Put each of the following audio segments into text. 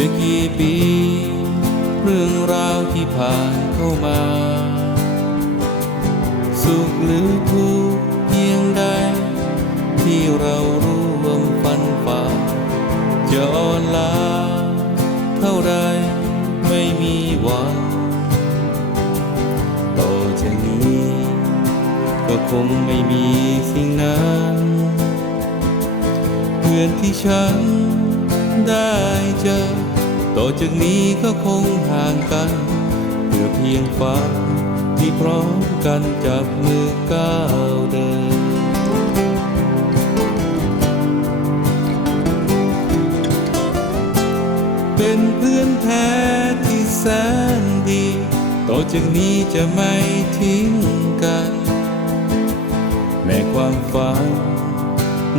จะกี่ปี เรื่องราวที่ผ่านเข้ามา สุขหรือทุกข์เพียงใด ที่เราร่วมฟันฝ่าจะอ่อนล้าเท่าใดไม่มีหวังต่อจากนี้ ก็คงไม่มีสิ่งนั้นเพื่อนที่ฉันได้เจอ ต่อจากนี้ก็คงห่างกัน เพื่อเพียงฝันที่พร้อมกันจับมือก้าวเดินเป็นเพื่อนแท้ที่แสนดี ต่อจากนี้จะไม่ทิ้งกัน แม้ความฝัน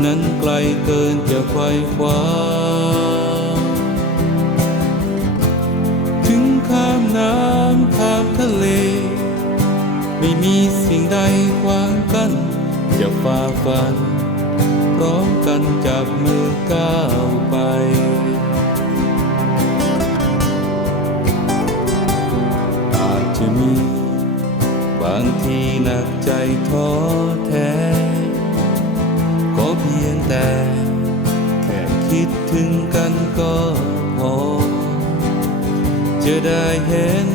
นั้นไกลเกินจะไขว่คว้า จะฝ่าฟัน พร้อมกันจับมือก้าวไปอาจจะมี บางทีหนักใจท้อแท้ก็เพียงแต่ แค่คิดถึงกันก็พอ จะได้เห็น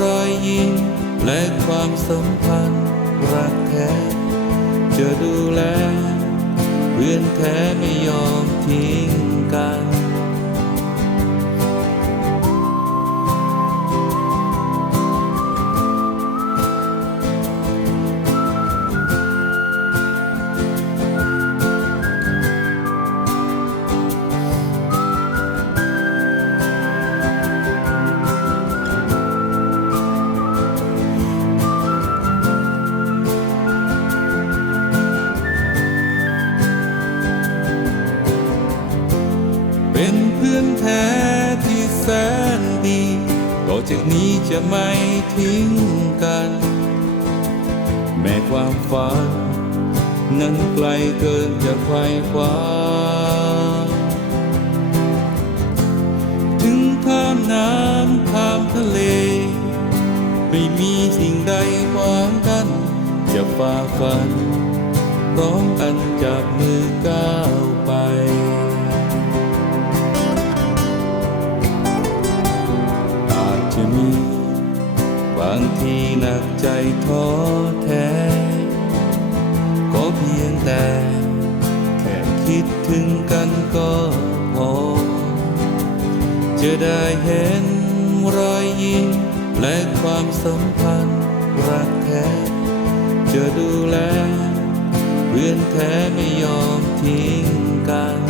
รอยยิ้มและความสัมพันธ์รักแท้ จะดูแลเพื่อนแท้ไม่ยอมทิ้งกัน จากนี้จะไม่ทิ้งกัน แม้ความฝัน นั้นไกลเกินจะไขว่คว้าถึงข้ามน้ำข้ามทะเล ไม่มีสิ่งใดขวางกัน จะฝ่าฟันพร้อมกันจับมือก้าว หนักใจท้อแท้ ก็เพียงแต่ แค่คิดถึงกันก็พอ จะได้เห็นรอยยิ้มและความสัมพันธ์รักแท้ จะดูแลเพื่อนแท้ไม่ยอมทิ้งกันเป็น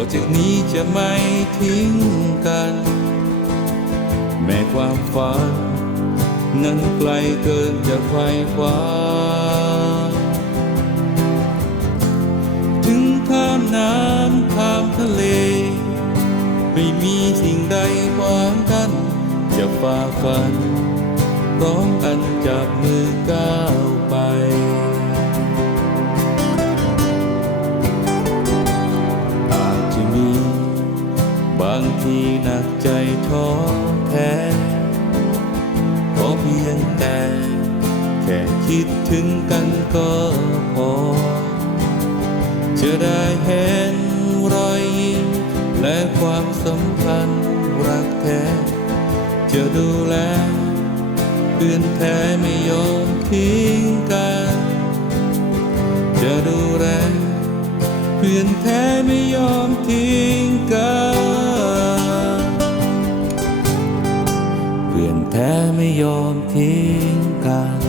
ต่อจากนี้จะไม่ทิ้งกัน แม้ความฝัน นั้นไกลเกินจะไขว่คว้าถึงข้ามน้ำข้ามทะเล ไม่มีสิ่งใดขวางกัน จะฝ่าฟันพร้อมกันจับมือก้าวไปางทีหนักใจท้อแท้ก็เพียงแต่ แค่คิดถึงกันก็พอ จะได้เห็นรอยยิ้มและความสัมพันธ์รักแท้ จะดูแลเพื่อนแท้ไม่ยอมทิ้งกัน จะดูแลเพื่อนแท้ไม่ยอมทิ้ง ยอมทิ้งกัน